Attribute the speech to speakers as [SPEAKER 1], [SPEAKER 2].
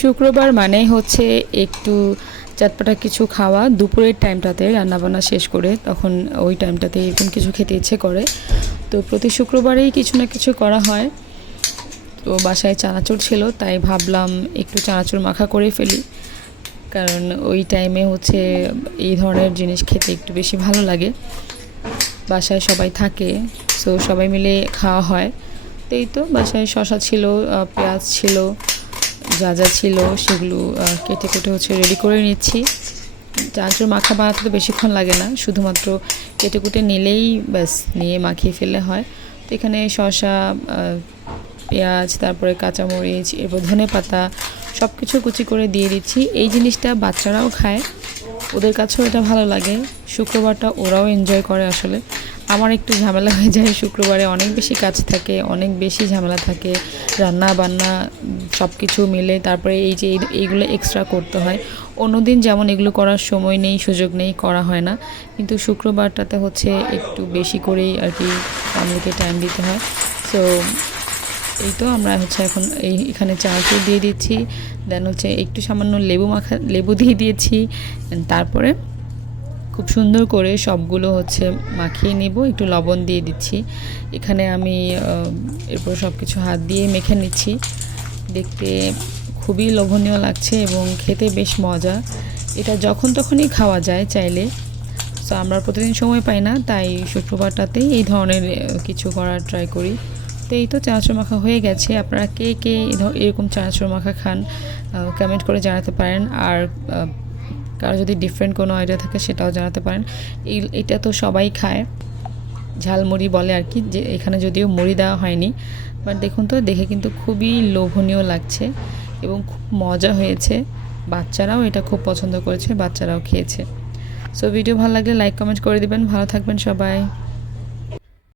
[SPEAKER 1] শুক্রবার মানেই হচ্ছে একটু চাটপাটা কিছু খাওয়া, দুপুরের টাইমটাতে রান্নাবান্না শেষ করে তখন ওই টাইমটাতে এরকম কিছু খেতে ইচ্ছে করে। তো প্রতি শুক্রবারেই কিছু না কিছু করা হয়। তো বাসায় চানাচুর ছিল, তাই ভাবলাম একটু চানাচুর মাখা করে ফেলি। কারণ ওই টাইমে হচ্ছে এই ধরনের জিনিস খেতে একটু বেশি ভালো লাগে। বাসায় সবাই থাকে সো সবাই মিলে খাওয়া হয়। তো এই তো বাসায় শশা ছিল পেঁয়াজ ছিল যা যা ছিল সেগুলো কেটে কেটে হচ্ছে রেডি করে নিচ্ছি। চানাচুর মাখা বানাতে তো বেশিক্ষণ লাগে না, শুধুমাত্র কেটে কুটে নিলেই ব্যাস, নিয়ে মাখিয়ে ফেলে হয়। তো এখানে শশা পেঁয়াজ, তারপরে কাঁচামরিচ, এরপর ধনে পাতা সব কিছু কুচি করে দিয়ে দিচ্ছি। এই জিনিসটা বাচ্চারাও খায়, ওদের কাছেও এটা ভালো লাগে। শুক্রবারটা ওরাও এনজয় করে আসলে। আমার একটু ঝামেলা হয়ে যায় শুক্রবারে, অনেক বেশি কাজ থাকে, অনেক বেশি ঝামেলা থাকে রান্না বান্না সব কিছু মিলে তারপরে এই যে এই- এইগুলো এক্সট্রা করতে হয়। অন্যদিন যেমন এগুলো করার সময় নেই, সুযোগ নেই, করা হয় না। কিন্তু শুক্রবারটাতে হচ্ছে একটু বেশি করেই আর কি ফ্যামিলিকে টাইম দিতে হয়। সো এই তো আমরা হচ্ছে এখন এই, এখানে চানাচুর দিয়ে দিচ্ছি দেন হচ্ছে একটু সামান্য লেবু মাখা, লেবু দিয়ে দিয়েছি তারপরে খুব সুন্দর করে সবগুলো হচ্ছে মাখিয়ে নেব। একটু লবণ দিয়ে দিচ্ছি। এখানে আমি এরপর সব কিছু হাত দিয়ে মেখে নিচ্ছি। দেখতে খুবই লোভনীয় লাগছে এবং খেতে বেশ মজা। এটা যখন তখনই খাওয়া যায় চাইলে। সো আমরা প্রতিদিন সময় পাই না, তাই শুক্রবারটাতেই এই ধরনের কিছু করার ট্রাই করি। তো এই তো চানাচুর মাখা হয়ে গেছে। আপনারা কে কে এরকম চানাচুর মাখা খান কমেন্ট করে জানাতে পারেন। আর কারও যদি ডিফারেন্ট কোনো আইডিয়া থাকে সেটাও জানাতে পারেন। এটা তো সবাই খায়। ঝালমুড়ি বলে আর কি, যে এখানে যদিও মুড়ি দেওয়া হয়নি বাট দেখুন তো, দেখে কিন্তু খুবই লোভনীয় লাগছে এবং খুব মজা হয়েছে। বাচ্চারাও এটা খুব পছন্দ করেছে, বাচ্চারাও খেয়েছে। সো ভিডিও ভালো লাগলে লাইক কমেন্ট করে দিবেন। ভালো থাকবেন সবাই।